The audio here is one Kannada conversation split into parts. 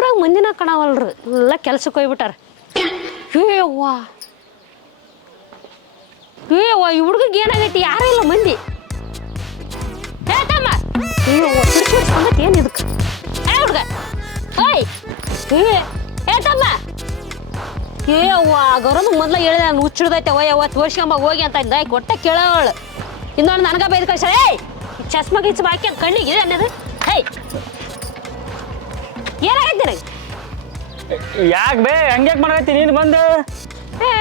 ಊರಾಗ ಮಂದಿನ ಕಾಣವಲ್ರಿ ಎಲ್ಲ ಕೆಲ್ಸಕ್ಕೆ ಹೋಗ್ಬಿಟ್ಟಾರ ಏವ್ವ ಏವ್ವ ಈ ಹುಡುಗಿಗೆ ಏನಾಗೈತಿ ಯಾರ ಇಲ್ಲ ಮಂದಿ ಹೇಳ್ತಮ್ಮ ಸಂಗತಿ ಏನು ಇದಕ್ಕೆ ಹುಡುಗ ಹೋಯ್ ಹೇಳ್ತಮ್ಮ ಏವ್ವ ಗೌರಮ್ಮ ಮೊದ್ಲ ಹೇಳಿದ ನಾನು ಹುಚ್ಚಿಡ್ದೈತೆ ಓಯವ್ವ ತೋರ್ಸ್ಕೊಂಬ ಹೋಗಿ ಅಂತ ಇದ್ದ ಕೊಟ್ಟ ಕೇಳವಳು ಇನ್ನೊಂದು ನನಗ ಬೈದ್ ಕಳ್ಸ ಏಯ್ ಚಸ್ಮ ಗಿಚ್ಮ ಹಾಕಿ ಅಂತ ಕಣ್ಣಿಗೆ ಇದೆ ಅನ್ನೋದು ಹೇಯ್ ಏನಾಗೈತಿ ನನಗೆ ಯಾಕೆ ಬೇ ಹಂಗ್ಯಾಕೆ ಮಾಡಕತ್ತಿ ನೀನು ಬಂದು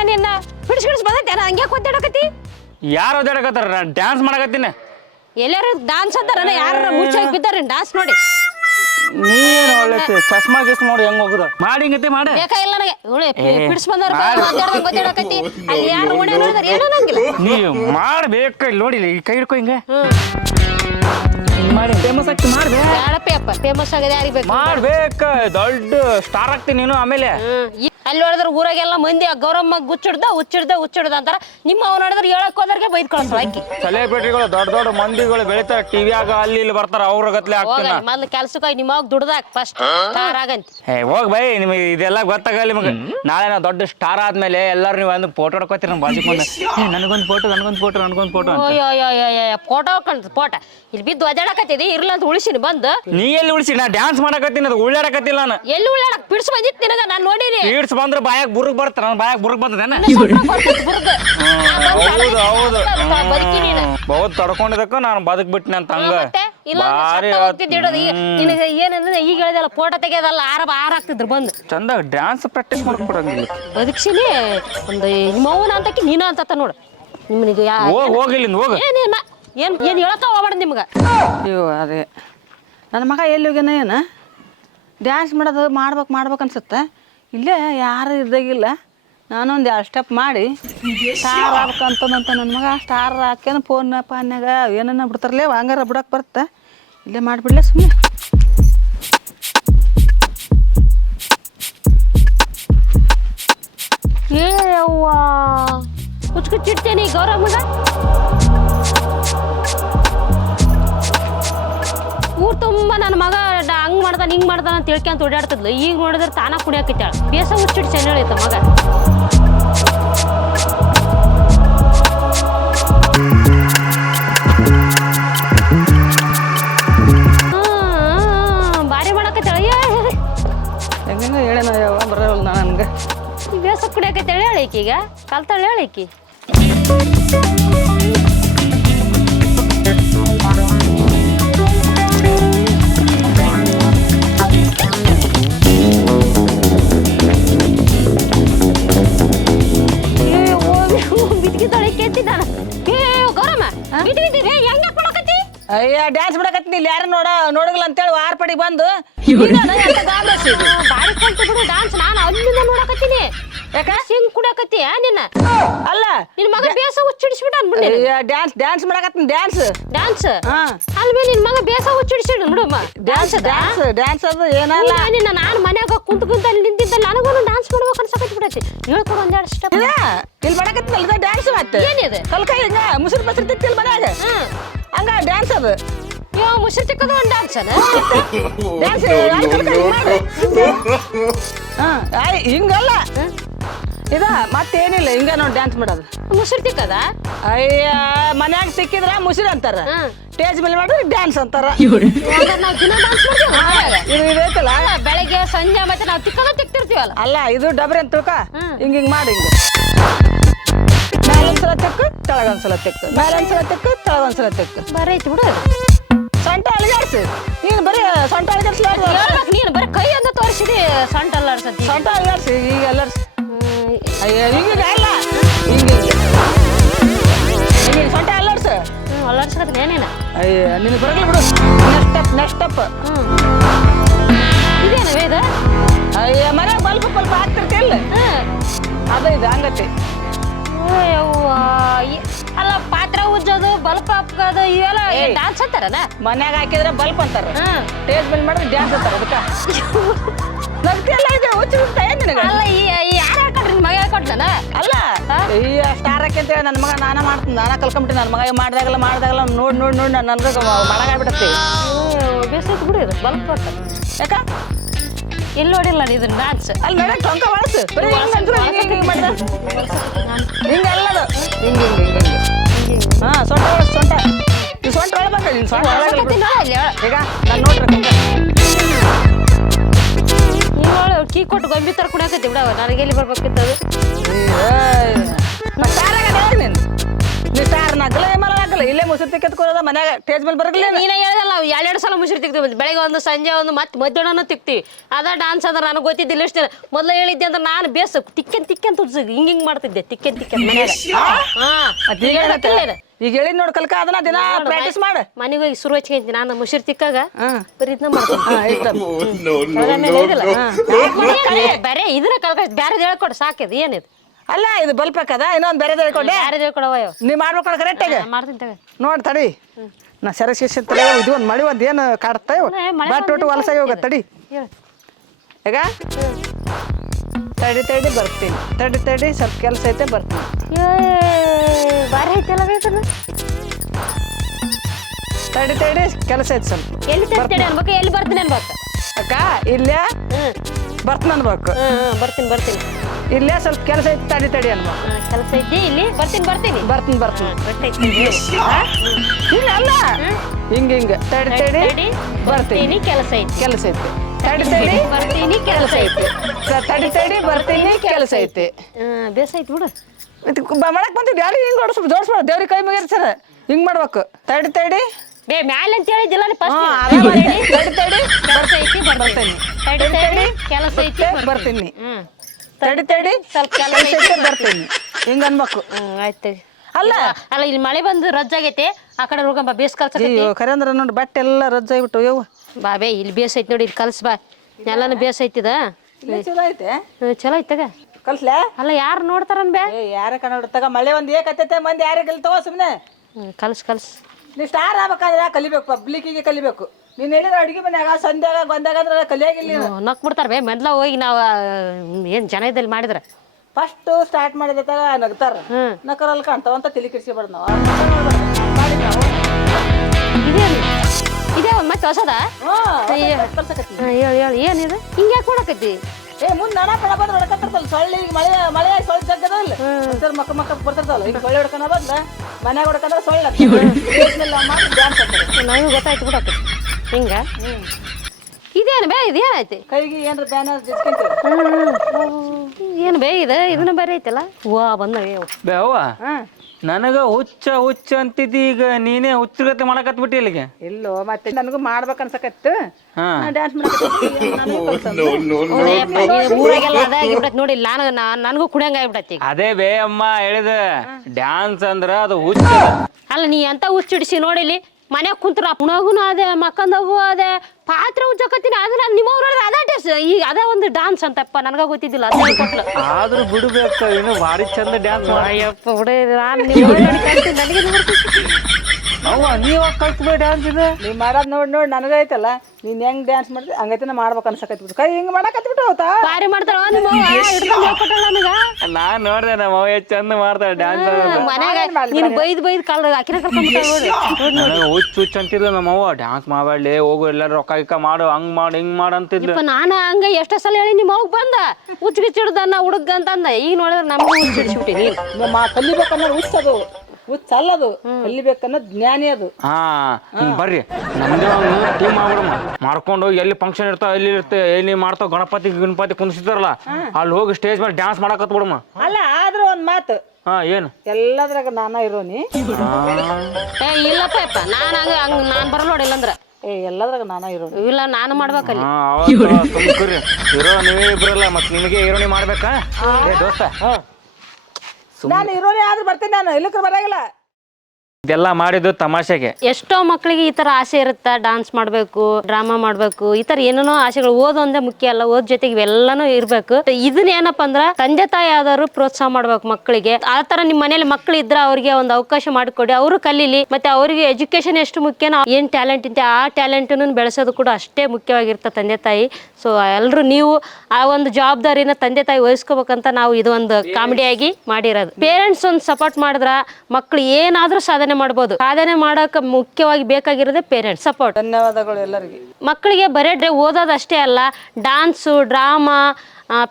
ನಿನ್ನ ಬಿಡಿಸ್ ಬಂದೈತೆ ನಾನು ಹಂಗ್ಯಾಕೆ ಒದ್ದಾಡಕತ್ತಿ ಯಾರು ಓದಾಡಕತ್ತಾರ ನಾನು ಡ್ಯಾನ್ಸ್ ಮಾಡಕತ್ತೀನಿ ಎಲ್ಲಾರು ಡಾನ್ಸ್ ಅಂತಾರ ಯಾರ ಮುಚ್ಚಾಗಿ ಬಿದ್ದಾರ ಡಾನ್ಸ್ ನೋಡಿ ನೀನು ಒಳ್ಳೆ ಚಸ್ಮಾ ಗಿಸ್ ನೋಡಿ ಹೆಂಗ್ ಹೋಗುದ ಮಾಡಿ ಹಿಂಗತಿ ಮಾಡ ಬೇಕಾಗಿಲ್ಲ ನನಗೆ ಬಿಡಿಸ್ ಬಂದವ್ರ ಗೊತ್ತಾಡಕತ್ತಿ ಅಲ್ಲಿ ಯಾರು ಓಣೆ ನೋಡಿದಾರ ಏನೋ ನಂಗಿಲ್ಲ ನೀವು ಮಾಡ್ಬೇಕು ಇಲ್ಲಿ ನೋಡಿ ಈ ಕೈ ಹಿಡ್ಕೊ ಹಿಂಗೆ ಮಾಡಿ ಫೇಮಸ್ ಆಗ್ತಿ ಮಾಡ್ಬೇ ಯಾರಪ್ಪ ಫೇಮಸ್ ಆಗದೆ ಯಾರಿಗೆ ಬೇಕು ಮಾಡ್ಬೇಕ ದೊಡ್ಡ ಸ್ಟಾರ್ ಆಗ್ತೀನಿ ನೀನು ಆಮೇಲೆ ಅಲ್ಲಿ ನೋಡಿದ್ರೆ ಊರಾಗೆಲ್ಲ ಮಂದಿ ಗೌರಮ್ಮ ಹುಚ್ಚಿಡ್ದ ಅಂತಾರ ನಿಮ್ಮ ಅವ್ ನೋಡಿದ್ರೆ ಹೇಳಕ್ ಹೋದ್ರಿಗೆ ಬೈದ್ ಕಳ್ಸ ಹಾಕಿ ಸೆಲೆಬ್ರಿಟಿಗಳು ದೊಡ್ಡ ದೊಡ್ಡ ಮಂದಿಗಳು ಬೆಳಿತಾರ ಟಿವಿಯಾಗ ಅಲ್ಲಿ ಇಲ್ಲಿ ಬರ್ತಾರ ಅವ್ರ ಗತ್ಲೆ ಆಗ್ತಾನ ಮೊದ್ಲು ಕೆಲ್ಸಕ್ಕೆ ನಿಮ್ಮ ಅವಾಗ ದುಡ್ದಾಕ ಫಸ್ಟ್ ಸ್ಟಾರ್ ಆಗಂತಿ ಹೋಗ್ ಬೈ ನಿಮಗೆ ಇದೆಲ್ಲ ಗೊತ್ತಾಗಲ್ಲ ನಿಮಗೆ ನಾಳೆ ನಾ ದೊಡ್ಡ ಸ್ಟಾರ್ ಆದ್ಮೇಲೆ ಎಲ್ಲರೂ ನೀವು ಒಂದು ಫೋಟೋ ಹೊಡ್ಕೋತೀರಿ ನಮ್ಮ ಬಾಜು ಬಂದು ನನಗೊಂದು ಫೋಟೋ ಫೋಟೋ ಕಾಣ್ತದೆ ಫೋಟೋ ಇಲ್ಲಿ ಬಿದ್ದು ಒದ್ದಾಡಕತ್ತಿದಿ ಇರ್ಲ ಅಂತ ಉಳಿಸಿನಿ ಬಂದು ನೀ ಎಲ್ಲಿ ಉಳಿಸಿ ನಾ ಡ್ಯಾನ್ಸ್ ಮಾಡಕತ್ತೀನಿ ಅದು ಉಳ್ಳಾಡಕತ್ತಿಲ್ಲ ನಾನು ಎಲ್ಲಿ ಉಳ್ಳಾಡಕ್ ಬಿಡ್ಸ್ ಬಂದಿತ್ತು ನಿನಗ ನಾನು ನೋಡಿನಿ ಪೀಡ್ಸ್ ಬಂದ್ರೆ ಬಾಯಾಗ ಬುರ್ಗ್ ಬರ್ತಾರ ನನ್ನ ಬಾಯಾಗ ಬುರ್ಗ್ ಬರ್ತದೇನ ಹೌದು ಬಹುತ್ ತಡ್ಕೊಂಡಿದ್ದಕ್ಕ ನಾನು ಬದುಕ್ ಬಿಟ್ಟಿನಿ ಅಂತ ಹಂಗ ಬಾರಿ ನಿನಗೆ ಏನಂದ್ರೆ ಈಗ ಹೇಳಿದಲ್ಲ ಫೋಟೋ ತೆಗೆಯೋದಲ್ಲ ಆರ ಆಗ್ತಿದ್ರು ಬಂದು ಚಂದ ಡ್ಯಾನ್ಸ್ ಪ್ರಾಕ್ಟೀಸ್ ಮಾಡಕ್ ಕೊಡಂಗಿಲ್ಲ ಬದುಕ್ಸಿನಿ ಒಂದು ನಿಮ್ಮವನ ಅಂತಕಿ ನೀನ ಅಂತ ನೋಡು ನಿಮ್ಗೆ ಹೋಗಿಲ್ಲ ಹೋಗ ಏನ್ ಹೇಳ್ತಾ ಹೋಗ್ಬೇಡ ನಿಮ್ಗೆ ಅಯ್ಯೋ ಅದೇ ನನ್ನ ಮಗ ಎಲ್ಲಿ ಹೋಗ್ಯಾನ ಏನ ಡ್ಯಾನ್ಸ್ ಮಾಡೋದು ಮಾಡ್ಬೇಕು ಅನ್ಸುತ್ತೆ ಇಲ್ಲೇ ಯಾರು ಇದ್ದಾಗಿಲ್ಲ ನಾನೊಂದು 2 ಸ್ಟೆಪ್ ಮಾಡಿ ಸ್ಟಾರ್ ಆಗ್ಬೇಕಂತಂದಂತ ನನ್ನ ಮಗ ಸ್ಟಾರ್ ಹಾಕ್ಯಾನ ಫೋನ್ ಪಾನ್ಯಾಗ ಏನನ್ನ ಬಿಡ್ತಾರಲ್ಲೇ ಹಂಗಾರ ಬಿಡಕ್ಕೆ ಬರುತ್ತೆ ಇಲ್ಲೇ ಮಾಡಿಬಿಡ್ಲೆ ಸುಮ್ಮನೆ ಏವ್ವ ಹುಚ್ಚಿಡ್ತೇನೆ ಗೌರಮ್ಮಗ ಊರ್ ತುಂಬ ನನ್ನ ಮಗ ಹಂಗ್ ಮಾಡ್ತಾನ ಹಿಂಗ್ ಮಾಡ್ತಾನ ಅಂತ ತಿಳ್ಕೊಂತ ಓಡಾಡ್ತಿದ್ಲು ಈಗ ನೋಡಿದ್ರೆ ತಾನ ಕುಡಿಯಾಕೈತಾಳ ಬೇಸ ಹುಚ್ಚಿಡ್ ಚೆನ್ನೈತ ಮಗ ಬಾರಿ ಮಾಡಕತ್ತಾಳ ಹೆಂಗ ಹೇಳೇನ ಯಾವ ಬರೋಲ್ಲ ನನ್ಗೆ ಈ ಬೇಸ ಕುಡಿಯಾಕೈತಾಳ ಹೇಳೀಕೀಗ ಕಲ್ತಾಳ ಹೇಳೀಕಿ ಅಯ್ಯ ಡ್ಯಾನ್ಸ್ ಬಿಡಕತ್ತೀನಿ ಇಲ್ಲಿ ಯಾರು ನೋಡಗಲ್ಲ ಅಂತೇಳಿ ವಾರಪಡಿ ಬಂದು ಬಾರಿ ಕಲ್ತು ಬಿಡು ಡಾನ್ಸ್ ನಾನು ಅಲ್ಲಿಂದ ನೋಡಕತ್ತೀನಿ ಯಾಕ ಹಿಂಗ್ ಕುಡಕತ್ತೀಯ ನಿನ್ನ ಅಲ್ಲ ನಿನ್ ಮಗ ಬೇಸ ಹುಚ್ಚಿಡಿಸ್ಬಿಟ್ಟ ಅನ್ಬಿಡಿ ಡ್ಯಾನ್ಸ್ ಮಾಡಕತ್ತೀನಿ ಡ್ಯಾನ್ಸ್ ಅಲ್ವೇ ನಿನ್ ಮಗ ಬೇಸ ಹುಚ್ಚಿಡಿಸಿಡ್ ಬಿಡಮ್ಮ ಡ್ಯಾನ್ಸ್ ಅದು ಏನಲ್ಲ ನಿನ್ನ ನಾನು ಮನ್ಯಾಗ ಕುಂತ ಅಲ್ಲಿ ನಿಂತಿದ್ದಲ್ಲ ನನಗೂ ಡಾನ್ಸ್ ಮಾಡ್ಬೇಕು ಅನ್ಸಕತ್ತಿ ಬಿಡೈತಿ ಹೇಳ್ಕೊಡು ಒಂದೆರಡು ಸ್ಟೆಪ್ ಇಲ್ಲಿ ಮಾಡಕತ್ತಿನಲ್ಲ ಡ್ಯಾನ್ಸ್ ಮತ್ತೆ ಏನಿದೆ ಕಲ್ಕೈ ಹಿಂಗ ಮುಸುರು ಬಸರು ತಿಕ್ತಿಲ್ ಮನ್ಯಾಗ ಹಂಗ ಡ್ಯಾನ್ಸ್ ಅದು ಮುಸುರು ತಿಕ್ಕದು ಒಂದು ಡ್ಯಾನ್ಸ್ ಹಿಂಗಲ್ಲ ಇದ ಮತ್ತೇನಿಲ್ಲ ಹಿಂಗ ನೋಡಿ ಡ್ಯಾನ್ಸ್ ಮಾಡೋದು ಮುಸುರು ತಿಕ್ಕದ ಅಯ್ಯ ಮನ್ಯಾಗ ಸಿಕ್ಕಿದ್ರ ಮುಸುರು ಅಂತಾರ ಸ್ಟೇಜ್ ಮೇಲೆ ಮಾಡಿದ್ರೆ ಡ್ಯಾನ್ಸ್ ಅಂತಾರ ನಾವು ದಿನ ಡಾನ್ಸ್ ಮಾಡ್ತೀವಿ ಇದು ಇದೈತಲ್ಲ ಬೆಳಗ್ಗೆ ಸಂಜೆ ಮತ್ತೆ ನಾವು ತಿಕ್ತಿರ್ತೀವಲ್ಲ ಅಲ್ಲ ಇದು ಡಬ್ರಿ ಅಂತ ತಿಳ್ಕ ಹಿಂಗ್ ಮಾಡಿ ಹಿಂಗ ಮೇಲೊಂದ್ಸಲ ತೆಕ್ಕು ತೆಳಗೊಂದ್ಸಲ ತೆಕ್ಕು ಮೇಲೊಂದ್ಸಲ ತೆಕ್ಕು ತೆಳಗೊಂದ್ಸಲ ತೆಕ್ಕು ಬರೀ ಐತಿ ಬಿಡು ಸೊಂಟ ಅಳಿಗಾಡ್ಸಿ ನೀನು ಬರೀ ಸೊಂಟ ಅಳಿಗಾಡ್ಸ್ಲಾರ್ದು ನೀನು ಬರೀ ಕೈ ಅಂತ ತೋರಿಸಿದಿ ಸೊಂಟ ಅಲ್ಲಾಡ್ಸತಿ ಸೊಂಟ ಅಳಿಗಾಡ್ಸಿ ಈಗ ಎಲ್ಲರ್ಸಿ ಅಯ್ಯ ಹಿಂಗ ಅಲ್ಲ ಹಿಂಗೆ ಸೊಂಟ ಅಲ್ಲಾಡ್ಸು ಅಲ್ಲಾಡ್ಸಕತ್ತೀನಿ ಏನೇನ ಅಯ್ಯ ನಿನ್ ಬರಲ್ಲ ಬಿಡು ನೆಕ್ಸ್ಟ್ ಸ್ಟೆಪ್ ಇದೇನ ವೇದ ಅಯ್ಯ ಮರ ಬಲ್ಪ ಹಾಕ್ತಿರ್ತಿಲ್ಲ ಅದ ಇದು ಹಂಗತಿ ಅಲ್ಲ ಪಾತ್ರ ಉಜ್ಜೋದು ಬಲ್ಪ್ ಹಾಕೋದು ಇವೆಲ್ಲ ಡ್ಯಾನ್ಸ್ ಅಂತಾರನ ಮನ್ಯಾಗ ಹಾಕಿದ್ರೆ ಬಲ್ಪ್ ಅಂತಾರ ಸ್ಟೇಜ್ ಮೇಲೆ ಮಾಡಿದ್ರೆ ಡ್ಯಾನ್ಸ್ ಅಂತಾರ ಅದಕ್ಕ ನಗ್ತಿಯಲ್ಲ ಇದೆ ಹುಚ್ಚುಂಟ ಏನ್ ನಿನಗ ಅಲ್ಲ ಯಾರು ಹೇಳ್ಕೊಟ್ರಿ ನಿನ್ ಮಗ ಹೇಳ್ಕೊಟ್ಲನ ಅಲ್ಲ ಈ ಸ್ಟಾರ್ ಹಾಕಂತ ನನ್ನ ಮಗ ನಾನ ಕಲ್ಕೊಂಬಿಟ್ಟಿ ನನ್ನ ಮಗ ಮಾಡ್ದಾಗಲ್ಲ ನೋಡಿ ನನ್ಗ ಮಾಡಾಗ್ಬಿಡತ್ತೆ ಬೇಸೈತಿ ಬಿಡಿ ಬಲ್ಪ್ ಬರ್ತಾರೆ ಯಾಕ ಎಲ್ಲಿ ನೋಡಿಲ್ಲ ಇದನ್ನ ಡ್ಯಾನ್ಸ್ ಅಲ್ಲಿ ನಡೆ ಟೊಂಕ ಬಳಸು ಬರೀ ಹಿಂಗೆ ಮಾಡಿದ ಹಿಂಗೆಲ್ಲದು ಹಿಂಗೆ ಹಾಂ ಸೊಂಟ ಬಳಸು ಸೊಂಟ ಈ ಸೊಂಟ ಒಳಬೇಕ ನೀನು ಸೊಂಟ ಈಗ ನಾನು ನೋಡ್ರಿ ನೀವು ಕೀ ಕೊಟ್ಟು ಗೊಂಬಿ ತರ ಕುಡಿಯಾಕತ್ತಿ ಬಿಡವ ನನಗೆ ಎಲ್ಲಿ ಬರ್ಬೇಕಿತ್ತು ಅದು ನೀನು ನೀ ಸ್ಟಾರ್ ನಗಲ ಮಲ ಹಾಕಲ್ಲ ಇಲ್ಲೇ ಮುಸುರು ತಿಕ್ಕೋದ ಮನ್ಯಾಗ ಟೇಜ್ ಮೇಲೆ ಬರಗಲ್ಲ ನೀನ ಹೇಳ್ದಲ್ಲ ನಾವು ಎರಡೆರಡು ಸಲ ಮುಸುರಿ ತಿಕ್ತೀವಿ ಬೆಳಗ್ಗೆ ಒಂದು ಸಂಜೆ ಒಂದು ಮತ್ತೆ ಮಧ್ಯಾಹ್ನನೂ ತಿಕ್ತೀವಿ ಅದ ಡಾನ್ಸ್ ಅಂದ್ರೆ ನನಗೆ ಗೊತ್ತಿದ್ದಿಲ್ಲ ಇಷ್ಟ ಮೊದಲು ಹೇಳಿದ್ದೆ ಅಂದ್ರೆ ನಾನು ಬೇಸ್ ತಿಕ್ಕನ್ ತುಡ್ಸ ಹಿಂಗ್ ಮಾಡ್ತಿದ್ದೆ ತಿಕ್ಕನ್ ಮನ್ಯಾಗ ಈಗ ಹೇಳಿದ್ ನೋಡ್ ಕಲ್ಕ ಅದನ್ನ ದಿನ ಪ್ರಾಕ್ಟೀಸ್ ಮಾಡ ಮನೆಗೆ ಹೋಗಿ ಶುರು ಹಚ್ಕೊಂತೀನಿ ನಾನು ಮುಸುರಿ ತಿಕ್ಕಾಗ ಬರೀ ಇದನ್ನ ಬೇರೆ ಇದನ್ನ ಕಲ್ಕ ಬೇರೆ ಹೇಳ್ಕೊಡು ಸಾಕಿದ್ ಏನಿದು ಅಲ್ಲ ಇದು ಬಲ್ಪ್ ಹಾಕದ ಇನ್ನೊಂದು ಬೇರೆ ಹೇಳ್ಕೊಂಡೆ ಬೇರೆ ಹೇಳ್ಕೊಡವ ನೀ ಮಾಡ್ಬೇಕು ಕರೆಕ್ಟಾಗಿ ಮಾಡ್ತೀನಿ ನೋಡ್ ತಡಿ ನಾ ಸೆರಸ್ ತಲೆ ಇದು ಒಂದು ಮಳಿ ಒಂದು ಏನು ಕಾಡ್ತಾ ಬಟ್ ಒಟ್ಟು ವಲಸಾಗಿ ಹೋಗ ತಡಿ ಈಗ ತಡಿ ಬರ್ತೀನಿ ಸ್ವಲ್ಪ ಕೆಲಸ ಐತೆ ಬರ್ತೀನಿ ಬಾರಿ ಐತಲ್ಲ ತಡಿ ಕೆಲಸ ಐತೆ ಸ್ವಲ್ಪ ಎಲ್ಲಿ ತಡಿ ಅನ್ಬೇಕು ಎಲ್ಲಿ ಬರ್ತೀನಿ ಅನ್ಬೇಕು ಅಕ್ಕ ಇಲ್ಲೇ ಬರ್ತೀನಿ ಅನ್ಬೇಕು ಬರ್ತೀನಿ ಇಲ್ಲೇ ಸ್ವಲ್ಪ ಕೆಲಸ ಐತೆ ತಡಿ ಅನ್ಬೇಕು ಕೆಲಸ ಐತಿ ಇಲ್ಲಿ ಬರ್ತೀನಿ ಅಲ್ಲ ಹಿಂಗ ತಡಿ ಬರ್ತೀನಿ ಕೆಲಸ ಐತಿ ತಡಿ ಬರ್ತೀನಿ ಕೆಲಸ ಐತಿ ತಡಿ ಬರ್ತೀನಿ ಕೆಲಸ ಐತಿ ಬೇಸ ಐತಿ ಬಿಡು ಮಾಡಕ್ ಬಂತಿದ್ದು ಯಾರು ಹಿಂಗೆ ಜೋಡಿಸ್ಬೇಡ ದೇವ್ರಿಗೆ ಕೈ ಮುಗಿರ್ತಾರ ಹಿಂಗ್ ಮಾಡ್ಬೇಕು ತಡಿ ಬೇ ಮ್ಯಾಲೆ ಅಂತ ಹೇಳಿದ್ದಿಲ್ಲ ತಡಿ ಕೆಲಸ ಐತಿ ಬರ್ತೀನಿ ತಡಿ ಸ್ವಲ್ಪ ಕೆಲಸ ಐತೆ ಬರ್ತೀನಿ ಹಿಂಗ ಅನ್ಬೇಕು ಆಯ್ತು ಅಲ್ಲ ಇಲ್ಲಿ ಮಳೆ ಬಂದು ರಜ್ಜಾಗೈತೆ ಆ ಕಡೆ ಹೋಗಂಬ ಬೇಸ್ ಕಲ್ಸಕೈತಿ ಖರೆ ಅಂದ್ರೆ ನೋಡಿ ಬಟ್ಟೆ ಎಲ್ಲ ರಜ್ಜಾಗ್ಬಿಟ್ಟು ಯವ್ವ ಬೇ ಇಲ್ಲಿ ಬೇಸ್ ಐತಿ ನೋಡಿ ಇಲ್ಲಿ ಕಲ್ಸ್ ಬಾ ಎಲ್ಲಾನು ಬೇಸ್ ಐತಿದ ಚಲೋ ಐತೆ ಚಲೋ ಐತಗ ಕಲ್ಸ್ಲೇ ಅಲ್ಲ ಯಾರು ನೋಡ್ತಾರನ್ ಬೇ ಯಾರ ಕನ್ನಡ ಮಳೆ ಒಂದು ಏಕತ್ತೈತೆ ಮಂದಿ ಯಾರೇ ಕಲಿತಾವ ಸುಮ್ಮನೆ ಕಲ್ಸ್ ನೀ ಸ್ಟಾರ್ ಆಗ್ಬೇಕಾದ್ರೆ ಕಲಿಬೇಕು ಪಬ್ಲಿಕ್ಕಿಗೆ ಕಲಿಬೇಕು ನೀನು ಹೇಳಿದ್ರೆ ಅಡುಗೆ ಮನ್ಯಾಗ ಸಂಧ್ಯಾಗ ಬಂದಾಗ ಅಂದ್ರೆ ಕಲಿಯಾಗಿಲ್ಲ ನೀನು ನಕ್ ಬಿಡ್ತಾರ ಬೇ ಮೊದ್ಲ ಹೋಗಿ ನಾವು ಏನ್ ಜನದಲ್ಲಿ ಮಾಡಿದ್ರ ಫಸ್ಟ್ ಸ್ಟಾರ್ಟ್ ಮಾಡಿದಾಗ ನಗ್ತಾರ ನಕರಲ್ಲಿ ಕಾಣ್ತಾವ ಅಂತ ತಲೆ ಕೆಡಿಸ್ಕೊಬಾರ್ದು ನಾವು ಇದೇ ಒಂದ್ ಮತ್ತೆ ಹೊಸದ ಹೇಳಿ ಏನಿದೆ ಹಿಂಗೆ ಯಾಕೆ ಮಾಡಕತ್ತಿ ಮುಂದೆ ನಾನಾ ಪಣ ಬಂದ್ರೆ ಹೊಡ್ಕತ್ತಿರ್ತಲ್ಲ ಸೊಳ್ಳಿ ಈಗ ಮಳೆ ಸೊಳ್ಳೆ ಜಗ್ಗದಲ್ಲ ಸರ್ ಮಕ್ಕ ಬರ್ತಿರ್ತಲ್ಲ ಈಗ ಸೊಳ್ಳೆ ಹೊಡ್ಕೊಂಡ ಬಂದ ಮನ್ಯಾಗ ಹೊಡ್ಕೊಂಡ್ರೆ ಸೊಳ್ಳೆ ನನಗೂ ಗೊತ್ತಾಯ್ತು ಬಿಡಕ್ಕೆ ಹಿಂಗ ಇದೇನು ಬೇ ಇದೇನಾಯ್ತು ಕೈಗೆ ಏನ್ರ ಬ್ಯಾನರ್ ಜಿಸ್ಕೊಂತೀವಿ ಏನು ಬೇ ಇದನ್ನ ಬೇರೆ ಐತಲ್ಲ ವಾ ಬಂದವೆ ಬೇವ ನನಗ ಹುಚ್ಚ ಅಂತಿದ್ದಿ ಈಗ ನೀನೇ ಹುಚ್ಚಗತೆ ಮಾಡಕತ್ಬಿಟ್ಟಿ ಇಲ್ಲಿಗೆ ಇಲ್ಲೋ ಮತ್ತೆ ನನಗೂ ಮಾಡ್ಬೇಕು ಅನ್ಸಕತ್ತು ಡ್ಯಾನ್ಸ್ ಊರಾಗೆಲ್ಲ ಅದಾಗಿಬಿಡತ್ ನೋಡಿ ನನಗೂ ಕುಡಿಯಂಗ ಆಗ್ಬಿಡತ್ತಿ ಅದೇ ಬೇ ಅಮ್ಮ ಹೇಳಿದ ಡ್ಯಾನ್ಸ್ ಅಂದ್ರ ಅದು ಹುಚ್ಚ ಅಲ್ಲ ನೀ ಅಂತ ಹುಚ್ಚಿಡಿಸಿ ನೋಡಿಲಿ ಮನ್ಯಾಗ ಕುಂತ್ರ ಪುಣಗುನು ಅದೇ ಮಕ್ಕಂದಾಗು ಅದೇ ಪಾತ್ರ ಉಜ್ಜಕತ್ತೀನಿ ಅದನ್ನ ನಿಮ್ಮವ್ರ ಅದೇ ಟೇಸ್ಟ್ ಈಗ ಅದೇ ಒಂದು ಡಾನ್ಸ್ ಅಂತಪ್ಪ ನನಗ ಗೊತ್ತಿದ್ದಿಲ್ಲ ಅದ ಹೇಳ್ಕೊಟ್ಲು ಆದ್ರೂ ಬಿಡ್ಬೇಕು ಇನ್ನು ಭಾರಿ ಚಂದ ಡ್ಯಾನ್ಸ್ ಅಯ್ಯಪ್ಪ ಬಿಡ ನಾನು ನನಗೆ ಅವ್ವ ನೀವ ಕಲ್ತ್ಬೇ ಡ್ಯಾನ್ಸ್ ಇದೆ ನೀ ಮಾಡೋದ್ ನೋಡಿ ನನಗೈತಲ್ಲ ನೀನ್ ಹೆಂಗ್ ಡ್ಯಾನ್ಸ್ ಮಾಡ್ತಿ ಹಂಗೈತೆ ಮಾಡ್ಬೇಕು ಅನ್ಸಕತ್ಬಿಟ್ಟು ಕೈ ಹಿಂಗ್ ಮಾಡಕತ್ಬಿಟ್ಟು ಹೋತಾ ಬಾರಿ ಮಾಡ್ತಾರ ನಾನ್ ನೋಡ್ದೆ ನಮ್ಮ ಅವ್ವ ಎಷ್ಟ್ ಚಂದ ಮಾಡ್ತಾಳೆ ಡ್ಯಾನ್ಸ್ ಮನ್ಯಾಗ ನೀನು ಬೈದ್ ಕಾಲ ಅಕ್ಕಿನ ಕರ್ಕೊಂಡ್ಬಿಟ್ಟ ಹುಚ್ಚ ಅಂತಿದ್ಲು ನಮ್ಮ ಅವ್ವ ಡ್ಯಾನ್ಸ್ ಮಾಡಬೇಡ್ಲಿ ಹೋಗು ಎಲ್ಲಾರು ರೊಕ್ಕ ಗಿಕ್ಕ ಮಾಡು ಹಂಗ್ ಮಾಡು ಹಿಂಗ್ ಮಾಡು ಅಂತಿದ್ಲು ನಾನು ಹಂಗ ಎಷ್ಟೋ ಸಲ ಹೇಳಿ ನಿಮ್ಮ ಅವ್ಗ ಬಂದ ಹುಚ್ಚಿಡ್ದನ್ನ ಹುಡುಗ ಅಂತಂದ ಈಗ ನೋಡಿದ್ರೆ ನಮಗೂ ಹುಚ್ಚಿಡ್ಸಿಬಿಟ್ಟಿ ನೀನು ಕಲಿಬೇಕನ್ನೋದು ಹುಚ್ಚದು ಹುಚ್ಚಲ್ಲದು ಕಲಿಬೇಕನ್ನೋದು ಜ್ಞಾನಿ ಅದು ಬರ್ರಿ ನಮ್ದೇ ಒಂದು ಟೀಮ್ ಮಾಡ್ಬಿಡಮ್ಮ ಮಾಡ್ಕೊಂಡು ಎಲ್ಲಿ ಫಂಕ್ಷನ್ ಇರ್ತಾವ ಎಲ್ಲಿ ಮಾಡ್ತಾವ ಗಣಪತಿ ಕುಂದಿರ್ತಾರಲ್ಲ ಅಲ್ಲಿ ಹೋಗಿ ಸ್ಟೇಜ್ ಮೇಲೆ ಡ್ಯಾನ್ಸ್ ಮಾಡಕತ್ ಬಿಡಮ್ಮ ಅಲ್ಲ ಆದ್ರೂ ಒಂದ್ ಮಾತು ಏನು ಎಲ್ಲದ್ರಾಗ ನಾನ ಇರೋನಿ ಇಲ್ಲಪ್ಪ ಯಪ್ಪ ನಾನು ಹಂಗ ನಾನು ಬರಲ್ಲ ನೋಡಿಲ್ಲ ಅಂದ್ರ ಎಲ್ಲದ್ರಾಗ ನಾನ ಇರೋನಿ ಇಲ್ಲ ನಾನು ಮಾಡ್ಬೇಕಲ್ಲಿ ಇರೋ ನೀವೇ ಇಬ್ರಲ್ಲ ಮತ್ ನಿಮಗೆ ಇರೋನಿ ಮಾಡ್ಬೇಕಾ ದೋಸ್ತ ನಾನು ಇರೋನಿ ಆದ್ರೂ ಬರ್ತೀನಿ ನಾನು ಇಲ್ಲಕ್ರ ಬರಾಗಿಲ್ಲ ಇದೆಲ್ಲ ಮಾಡಿದ್ದು ತಮಾಷೆಗೆ ಎಷ್ಟೋ ಮಕ್ಕಳಿಗೆ ಈ ತರ ಆಸೆ ಇರುತ್ತಾ ಡಾನ್ಸ್ ಮಾಡ್ಬೇಕು ಡ್ರಾಮಾ ಮಾಡ್ಬೇಕು ಈ ತರ ಏನೇನೋ ಆಸೆಗಳು ಓದೊಂದೇ ಮುಖ್ಯ ಅಲ್ಲ ಓದ್ ಜೊತೆಗೆ ಇವೆಲ್ಲಾನು ಇರ್ಬೇಕು ಇದನ್ನ ಏನಪ್ಪಾ ಅಂದ್ರ ತಂದೆ ತಾಯಿ ಆದವರು ಪ್ರೋತ್ಸಾಹ ಮಾಡ್ಬೇಕು ಮಕ್ಕಳಿಗೆ ಆ ತರ ನಿಮ್ ಮನೇಲಿ ಮಕ್ಳು ಇದ್ರ ಅವ್ರಿಗೆ ಒಂದು ಅವಕಾಶ ಮಾಡಿಕೊಡಿ ಅವರು ಕಲೀಲಿ ಮತ್ತೆ ಅವ್ರಿಗೆ ಎಜುಕೇಶನ್ ಎಷ್ಟು ಮುಖ್ಯನೋ ಏನ್ ಟ್ಯಾಲೆಂಟ್ ಇದೆ ಆ ಟ್ಯಾಲೆಂಟ್ ಬೆಳೆಸೋದು ಕೂಡ ಅಷ್ಟೇ ಮುಖ್ಯವಾಗಿರ್ತ ತಂದೆ ತಾಯಿ ಸೊ ಎಲ್ರು ನೀವು ಆ ಒಂದು ಜವಾಬ್ದಾರಿನ ತಂದೆ ತಾಯಿ ವಹಿಸ್ಕೋಬೇಕಂತ ನಾವು ಇದು ಒಂದು ಕಾಮಿಡಿಯಾಗಿ ಮಾಡಿರೋದು ಪೇರೆಂಟ್ಸ್ ಒಂದು ಸಪೋರ್ಟ್ ಮಾಡಿದ್ರ ಮಕ್ಳು ಏನಾದ್ರೂ ಸಾಧನೆ ಸಾಧನೆ ಮಾಡ್ಬೋದು. ಸಾಧನೆ ಮಾಡೋಕೆ ಮುಖ್ಯವಾಗಿ ಬೇಕಾಗಿರೋದೇ ಪೇರೆಂಟ್ಸ್ ಸಪೋರ್ಟ್. ಧನ್ಯವಾದಗಳು ಎಲ್ಲರಿಗೆ. ಮಕ್ಕಳಿಗೆ ಬರೀ ಓದೋದಷ್ಟೇ ಅಲ್ಲ, ಡ್ಯಾನ್ಸು, ಡ್ರಾಮಾ,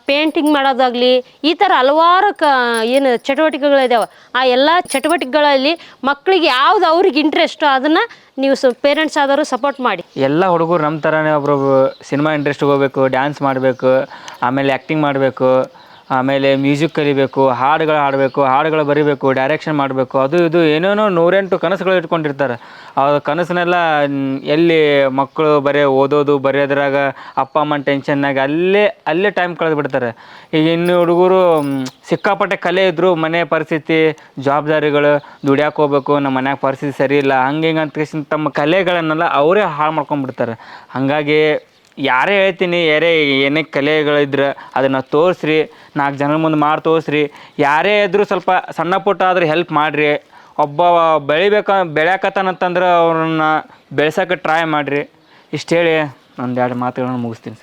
ಪೇಂಟಿಂಗ್ ಮಾಡೋದಾಗಲಿ, ಈ ಥರ ಹಲವಾರು ಏನು ಚಟುವಟಿಕೆಗಳಿದ್ದಾವೆ. ಆ ಎಲ್ಲ ಚಟುವಟಿಕೆಗಳಲ್ಲಿ ಮಕ್ಕಳಿಗೆ ಯಾವ್ದು ಅವ್ರಿಗೆ ಇಂಟ್ರೆಸ್ಟು ಅದನ್ನು ನೀವು ಪೇರೆಂಟ್ಸ್ ಆದವರು ಸಪೋರ್ಟ್ ಮಾಡಿ. ಎಲ್ಲ ಹುಡುಗರು ನಮ್ಮ ಥರನೇ ಒಬ್ರೊಬ್ರು ಸಿನಿಮಾ ಇಂಟ್ರೆಸ್ಟಿಗೆ ಹೋಗ್ಬೇಕು, ಡ್ಯಾನ್ಸ್ ಮಾಡಬೇಕು, ಆಮೇಲೆ ಆ್ಯಕ್ಟಿಂಗ್ ಮಾಡಬೇಕು, ಆಮೇಲೆ ಮ್ಯೂಸಿಕ್ ಕಲಿಬೇಕು, ಹಾಡುಗಳು ಹಾಡಬೇಕು, ಹಾಡುಗಳು ಬರಿಬೇಕು, ಡೈರೆಕ್ಷನ್ ಮಾಡಬೇಕು, ಅದು ಇದು ಏನೇನೋ 108 ಕನಸುಗಳು ಇಟ್ಕೊಂಡಿರ್ತಾರೆ. ಆ ಕನಸನ್ನೆಲ್ಲ ಎಲ್ಲಿ ಮಕ್ಕಳು ಬರೀ ಓದೋದು ಬರೆಯೋದ್ರಾಗ ಅಪ್ಪ ಅಮ್ಮನ ಟೆನ್ಷನ್ನಾಗ ಅಲ್ಲೇ ಟೈಮ್ ಕಳೆದು ಬಿಡ್ತಾರೆ. ಈಗ ಇನ್ನು ಹುಡುಗರು ಸಿಕ್ಕಾಪಟ್ಟೆ ಕಲೆ ಇದ್ದರು, ಮನೆ ಪರಿಸ್ಥಿತಿ, ಜವಾಬ್ದಾರಿಗಳು, ದುಡಿಯಾಕೆ ಹೋಗ್ಬೇಕು, ನಮ್ಮ ಮನ್ಯಾಗ ಪರಿಸ್ಥಿತಿ ಸರಿ ಇಲ್ಲ, ಹಂಗೆ ಹಿಂಗೆ ಅಂತ ತಮ್ಮ ಕಲೆಗಳನ್ನೆಲ್ಲ ಅವರೇ ಹಾಳು ಮಾಡ್ಕೊಂಡ್ಬಿಡ್ತಾರೆ. ಹಾಗಾಗಿ ಯಾರೇ ಹೇಳ್ತೀನಿ, ಏನೇ ಕಲೆಗಳಿದ್ರೆ ಅದನ್ನು ತೋರಿಸ್ರಿ, 4 ಜನರ ಮುಂದೆ ಮಾಡಿ ತೋರಿಸ್ರಿ. ಯಾರೇ ಇದ್ದರೂ ಸ್ವಲ್ಪ ಸಣ್ಣ ಪುಟ್ಟ ಆದ್ರೆ ಹೆಲ್ಪ್ ಮಾಡಿರಿ. ಒಬ್ಬ ಬೆಳೆಯಕತ್ತಾನಂತಂದ್ರೆ ಅವ್ರನ್ನ ಬೆಳ್ಸೋಕೆ ಟ್ರೈ ಮಾಡಿರಿ. ಇಷ್ಟು ಹೇಳಿ ಒಂದು 2 ಮಾತುಗಳನ್ನು ಮುಗಿಸ್ತೀನಿ.